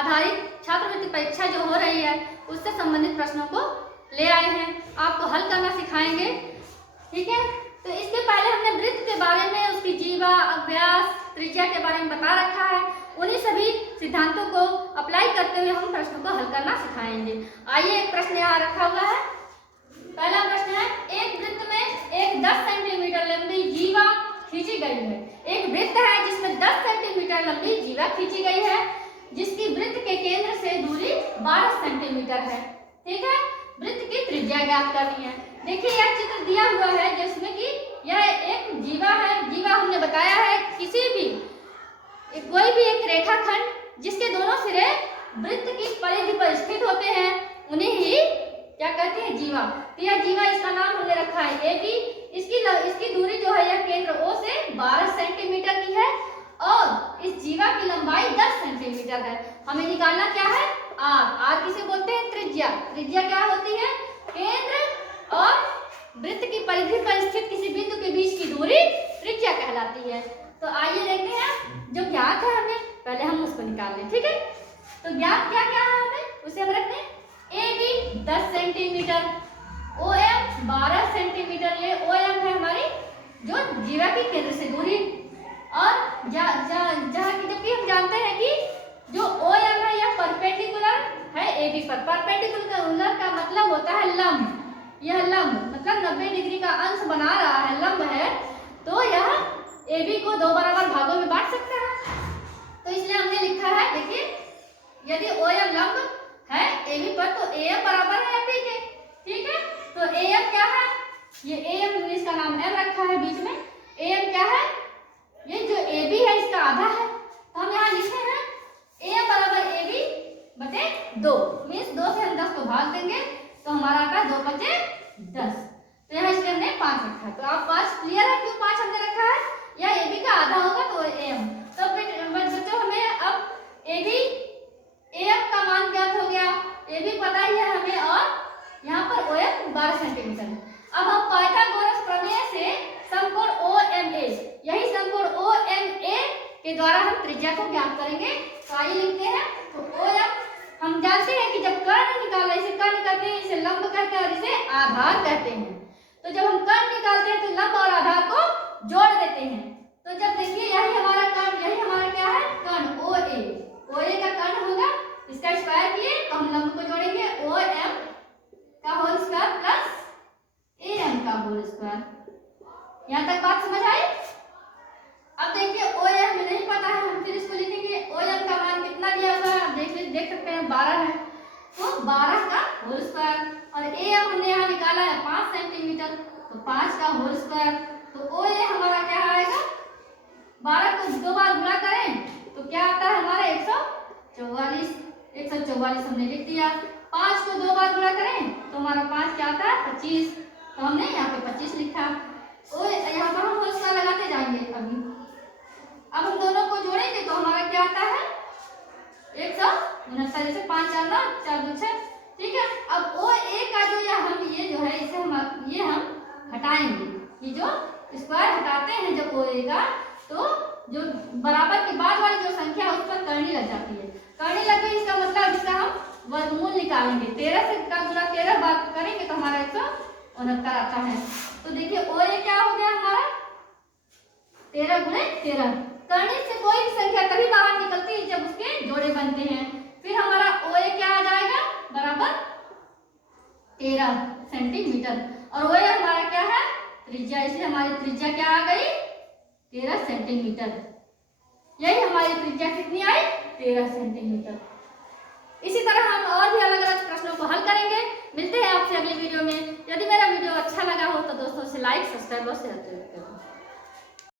आधारित छात्रवृत्ति परीक्षा जो हो रही है उससे संबंधित प्रश्नों को ले आए हैं, आपको हल करना सिखाएंगे। ठीक है, तो इसके पहले हमने वृत्त के बारे में, उसकी जीवा, व्यास, त्रिज्या के बारे में बता रखा है। उन्हीं सभी सिद्धांतों को अप्लाई करते हुए हम प्रश्नों को हल करना सिखाएंगे। आइए, एक प्रश्न यहाँ रखा हुआ है। पहला प्रश्न है, एक वृत्त में एक 10 सेंटीमीटर लंबी जीवा खींची गई है। एक वृत्त है जिसमें 10 सेंटीमीटर लंबी जीवा खींची गई है, जिसकी वृत्त के केंद्र से दूरी 12 सेंटीमीटर है। ठीक है, वृत्त की त्रिज्या ज्ञात करनी है। देखिए, यह चित्र दिया हुआ है जिसमें कि यह एक जीवा है। जीवा हमने बताया है किसी भी कोई भी एक रेखाखंड जिसके दोनों सिरे वृत्त की परिधि पर स्थित होते हैं, उन्हें ही क्या कहते हैं, जीवा। तो यह जीवा, इसका नाम हमने रखा है AB। इसकी दूरी जो है यह केंद्र O से 12 सेंटीमीटर की है और इस जीवा की लंबाई 10 सेंटीमीटर है। हमें निकालना क्या है, R किसे बोलते हैं, त्रिज्या। त्रिज्या क्या होती है, केंद्र और वृत्त की परिधि पर स्थित किसी बिंदु के बीच की दूरी त्रिज्या कहलाती है। तो आइए देखते हैं, जो ज्ञात है हमें पहले हम उसको निकाल लें। ठीक है, तो ज्ञात क्या क्या है हमें, उसे हम रखते हैं। AB 10 centimetre, OM 12 centimetre. ये OM है हमारी जो जीवा की केंद्र से दूरी। और जहाँ की जबकि हम जानते हैं कि जो OM है यह परपेंडिकुलर है AB पर। परपेंडिकुलर का मतलब होता है लंब। यह लंब मतलब 90 डिग्री का अंश बना रहा है, लंब है, तो यह AB को 2 बराबर भागों में बांट सकता है। तो इसलिए हमने लिखा है, देखिए, यदि OM लंब है AB पर तो AM बराबर है AB के। ठीक है, तो AM क्या है, ये AM, इसका नाम M रखा है बीच में। AM क्या है, ये जो AB है इसका आधा है, तो हम यहाँ लिखे हैं AM बराबर AB बटे 2। मीन्स 2 से हम 10 को भाग देंगे तो हमारा आता है 2 बचे 10। तो यहाँ इसलिए हमने 5 रखा है। तो आप 5 क्लियर है क्यों 5 हमने रखा है, या AB का आधा होगा तो AM। तो बच्चों हमें अब AM का मान ज्ञात हो गया, AB पता ही है हमें, और यहाँ पर OM 12 सेंटीमीटर है। अब हम पाइथागोरस प्रमेय से समकोण OMA, यही समकोण OMA के द्वारा हम त्रिज्या को ज्ञात करेंगे। तो आइए लिखते हैं। तो OM हम जानते हैं कि जब कर्ण निकाला, इसे कर्ण कहते हैं, इसे लंब कहते हैं और इसे आधार कहते हैं। तो जब हम कर्ण निकालते हैं तो लंब और आधार को जोड़ देते हैं। तो जब देखिए, यही हमारा कर्ण, यही हमारा क्या है, कर्ण OA का कर्ण होगा, इसका स्क्वायर किए तो हम लंब को जोड़ेंगे, OM का होल स्क्वायर प्लस AM का होल स्क्वायर। यहाँ तक बात समझ आई। अब देखिए, OM में नहीं पता है, हम फिर इसको लिखेंगे। OM का मान कितना दिया हुआ है, आप देख सकते हैं 12 है, तो 12 का होल स्क्वायर। और AM हमने यहाँ निकाला है 5 सेंटीमीटर, तो 5 का होल स्क्वायर। तो OA हमारा क्या आएगा, 12 को 2 बार गुणा करें तो क्या आता है हमारा 144। 144 हमने लिख दिया। 5 को 2 बार गुणा करें तो हमारा 5 क्या आता है 25, तो हमने यहाँ पे 25 लिखा। यहाँ पर हम होल स्क्वायर लगाते जाएंगे। अब हम दोनों को जोड़ेंगे तो हमारा क्या आता है 169, जैसे 5 4 9 4 2 6। ठीक है, अब OA का जो ये जो है इसे हम हटाएंगे। ये जो स्क्वायर हटाते हैं जब OA का, तो जो बराबर के बाद वाली जो संख्या है उस पर करनी लग जाती है। करनी लग गई, इसका मतलब इसका हम वर्गमूल निकालेंगे। 13 से का गुणा 13 बार करेंगे तो हमारा 169 आता है। तो देखिए, OA क्या हो गया हमारा 13 गुणे 13। करनी से कोई भी संख्या तभी बाहर निकलती है जब उसके जोड़े बनते हैं। फिर हमारा OA क्या आ जाएगा, बराबर 13 सेंटीमीटर। और OA हमारा क्या है, त्रिज्या, इसलिए हमारी त्रिज्या क्या आ गई 13 सेंटीमीटर। यही हमारी त्रिज्या कितनी आई, 13 सेंटीमीटर। इसी तरह हम और भी अलग अलग प्रश्नों को हल करेंगे। मिलते हैं आपसे अगली वीडियो में। यदि मेरा वीडियो अच्छा लगा हो तो दोस्तों से लाइक, सब्सक्राइब और शेयर करें।